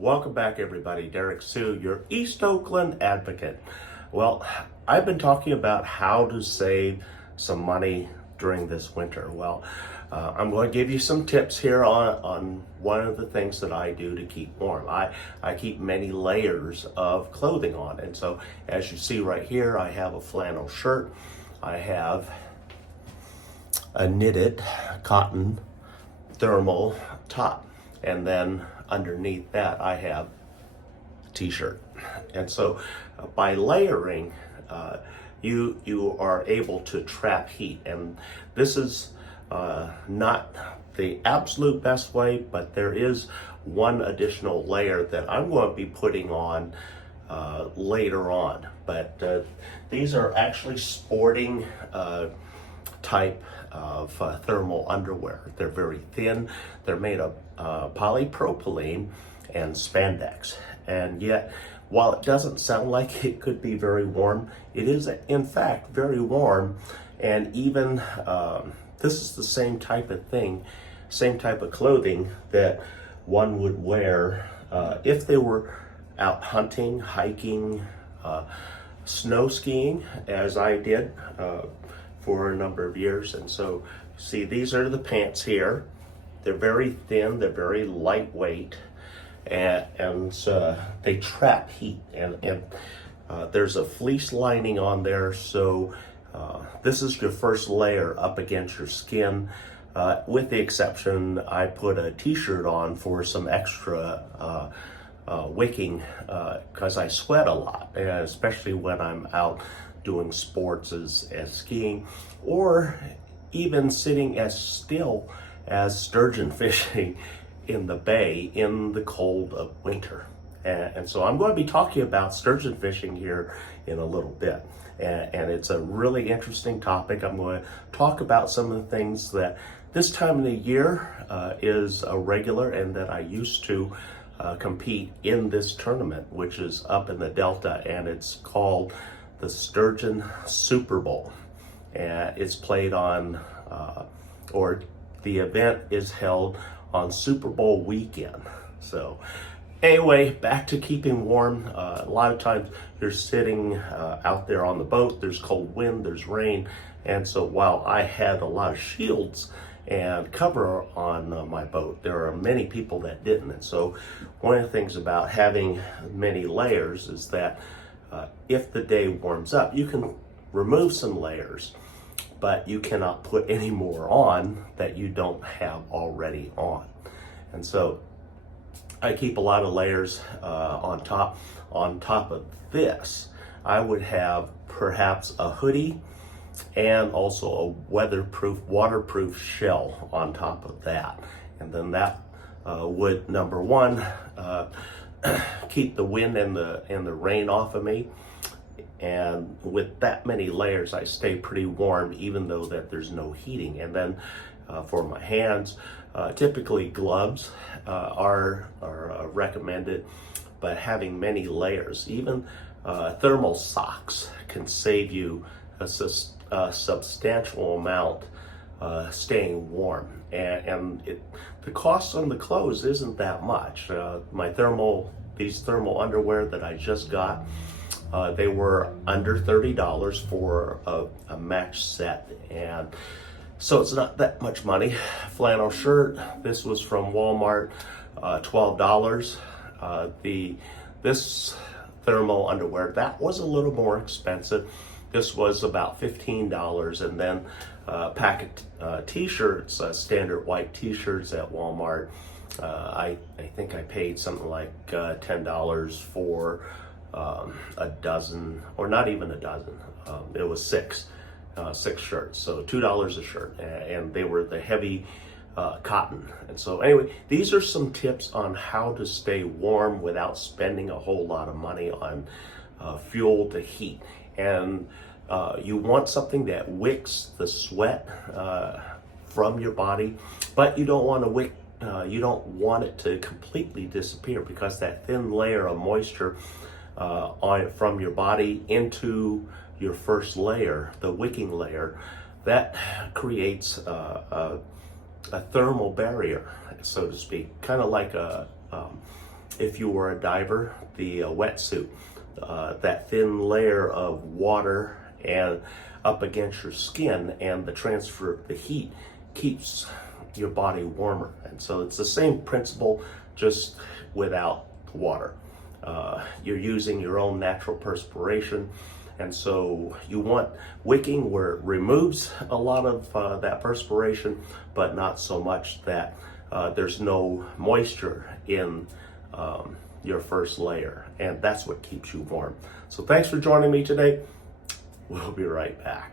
Welcome back, everybody. Derrick Soo, your East Oakland advocate. Well, I've been talking about how to save some money during this winter. Well, I'm going to give you some tips here on one of the things that I do to keep warm. I keep many layers of clothing on. And so as you see right here, I have a flannel shirt. I have a knitted cotton thermal top. And then underneath that, I have a t-shirt. And so by layering, you are able to trap heat. And this is not the absolute best way, but there is one additional layer that I'm going to be putting on later on. But these are actually sporting type of thermal underwear. They're very thin. They're made of polypropylene and spandex. And yet, while it doesn't sound like it could be very warm, it is in fact very warm. And even this is the same type of thing, same type of clothing that one would wear if they were out hunting, hiking, snow skiing, as I did for a number of years. And so see, these are the pants here. They're very thin, they're very lightweight, and they trap heat. And there's a fleece lining on there, so this is your first layer up against your skin. With the exception, I put a t-shirt on for some extra wicking, because I sweat a lot, especially when I'm out doing sports as skiing, or even sitting as still as sturgeon fishing in the bay in the cold of winter. And so I'm going to be talking about sturgeon fishing here in a little bit. And it's a really interesting topic. I'm going to talk about some of the things that this time of the year is a regular, and that I used to compete in this tournament, which is up in the Delta, and it's called the Sturgeon Super Bowl. And it's played on, or the event is held on Super Bowl weekend. So anyway, back to keeping warm. A lot of times you're sitting out there on the boat, there's cold wind, there's rain. And so while I had a lot of shields and cover on my boat, there are many people that didn't. And so one of the things about having many layers is that if the day warms up, you can remove some layers, but you cannot put any more on that you don't have already on. And so I keep a lot of layers on top. On top of this, I would have perhaps a hoodie and also a waterproof shell on top of that. And then that would, number one, keep the wind and the rain off of me. And with that many layers, I stay pretty warm, even though that there's no heating. And then for my hands, typically gloves are recommended, but having many layers, even thermal socks, can save you a substantial amount staying warm. And the cost on the clothes isn't that much. These thermal underwear that I just got, they were under $30 for a match set. And so it's not that much money. Flannel shirt, this was from Walmart, $12. This thermal underwear, that was a little more expensive. This was about $15. And then a pack of t-shirts, standard white t-shirts at Walmart. I think I paid something like $10 for a dozen, or not even a dozen. It was six shirts, so $2 a shirt, and they were the heavy cotton. And so anyway, these are some tips on how to stay warm without spending a whole lot of money on fuel to heat. And you want something that wicks the sweat from your body, but you don't want to you don't want it to completely disappear, because that thin layer of moisture from your body into your first layer, the wicking layer, that creates a thermal barrier, so to speak, kind of like if you were a diver, the wetsuit, that thin layer of water and up against your skin, and the transfer of the heat keeps your body warmer. And so it's the same principle, just without water. You're using your own natural perspiration, and so you want wicking where it removes a lot of that perspiration, but not so much that there's no moisture in your first layer, and that's what keeps you warm. So thanks for joining me today. We'll be right back.